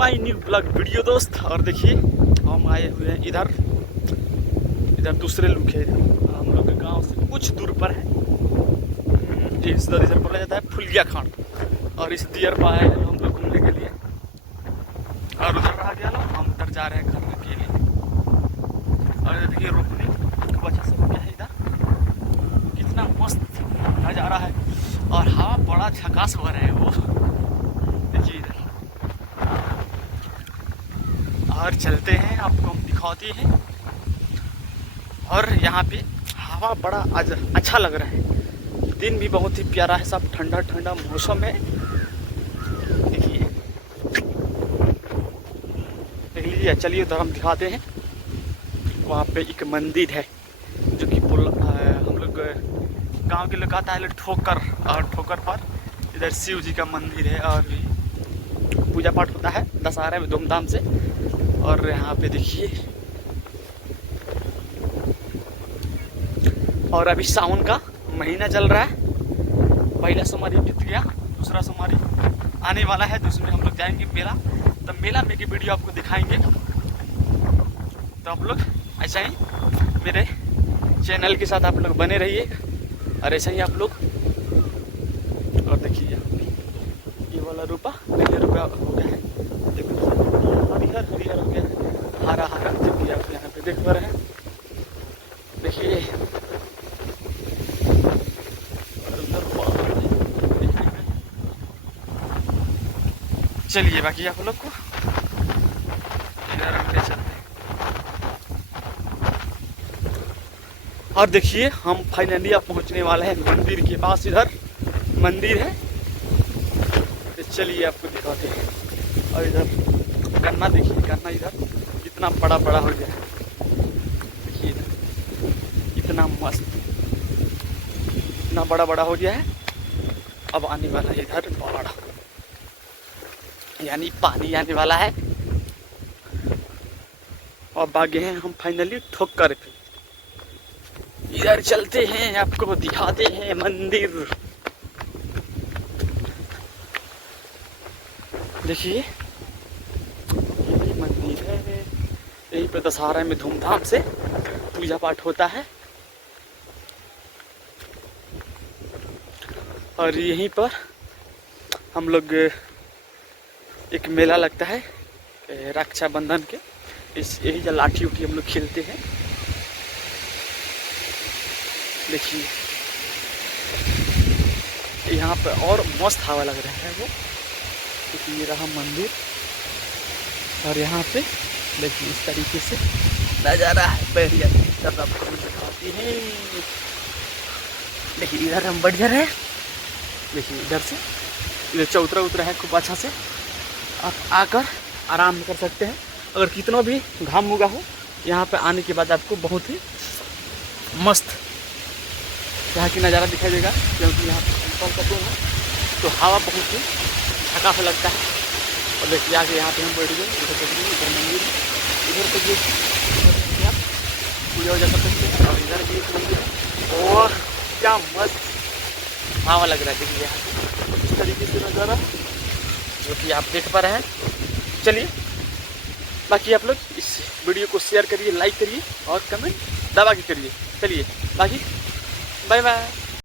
My new blog video दोस्त। और देखिए हम आए हुए हैं इधर दूसरे लुक है। हम लोग के गांव से कुछ दूर पर है। इधर बोला जाता है फुलिया खान। और इस दियर पर आए हैं हम लोग घूमने के लिए। और उधर रह गया लोग, हम उधर जा रहे हैं घर के लिए। और इधर देखिए रोकने की वजह से क्या है, इधर कितना मस्त नज़ारा है और हवा बड़ा झकास हो रहा है वो। देखिए इधर और चलते हैं, आपको हम दिखाते हैं। और यहाँ पे हवा बड़ा अच्छा लग रहा है। दिन भी बहुत ही प्यारा है, सब ठंडा ठंडा मौसम है। देखिए चलिए उधर हम दिखाते हैं। वहाँ पे एक मंदिर है जो कि हम लोग गांव के लोग आता है ठोकर, और ठोकर पर इधर शिव जी का मंदिर है और पूजा पाठ होता है दशहरा में धूमधाम से। और यहाँ पे देखिए, और अभी सावन का महीना चल रहा है। पहला सोमवारी बीत गया, दूसरा सोमवारी आने वाला है, जिसमें हम लोग जाएंगे मेला। तो मेला में की वीडियो आपको दिखाएंगे। तो आप लोग ऐसा ही मेरे चैनल के साथ आप लोग बने रहिए और ऐसा ही आप लोग। और देखिए ये वाला रूपा नीले रूपा हो गया है, देखो हरिहर हरिहर हो गया है, हरा हरा जो कि आप यहाँ पे देख पा रहे हैं। देखिए चलिए बाकी आप लोग को इधर ले चलते हैं। और देखिए हम फाइनली अब पहुंचने वाले हैं मंदिर के पास। इधर मंदिर है, तो चलिए आपको दिखाते हैं। और इधर गन्ना देखिए, गन्ना इधर कितना बड़ा बड़ा हो गया है। देखिए इधर कितना मस्त, इतना बड़ा बड़ा हो गया है। अब आने वाला है इधर बाढ़, यानी पानी आने वाला है। और भागे हैं हम फाइनली ठोकर पे। इधर चलते हैं, आपको दिखाते हैं मंदिर। देखिए ये मंदिर है, यहीं पे दशहरा में धूमधाम से पूजा पाठ होता है। और यहीं पर हम लोग एक मेला लगता है रक्षाबंधन के, यही जो लाठी उठी हम लोग खेलते हैं। देखिए यहाँ पे और मस्त हवा लग रहा है वो। देखिए ये रहा मंदिर, और यहाँ पे देखिए इस तरीके से नज़ारा है बढ़िया। तब आपको दिखाते हैं। देखिए इधर हम बढ़ जा रहे हैं। देखिए इधर से इधर चौतरा उतरा है खूब अच्छा से। आप आकर आराम कर सकते हैं। अगर कितना भी घाम होगा हो, यहाँ पे आने के बाद आपको बहुत ही मस्त यहाँ की नज़ारा दिखाई देगा। क्योंकि यहाँ पर करते हैं तो हवा बहुत ही झका सा लगता है। और देखिए आगे यहाँ पे हम बैठ गए, इधर मंदिर, इधर से देखिए आप पूजा वूजा कर सकते हैं। और इधर भी एक मंदिर है और क्या मस्त हवा लग रहा है। देखिए यहाँ इस तरीके से नज़ारा जो कि आप देख पा रहे हैं। चलिए बाकी आप लोग इस वीडियो को शेयर करिए, लाइक करिए और कमेंट दबा के करिए। चलिए बाकी बाय बाय।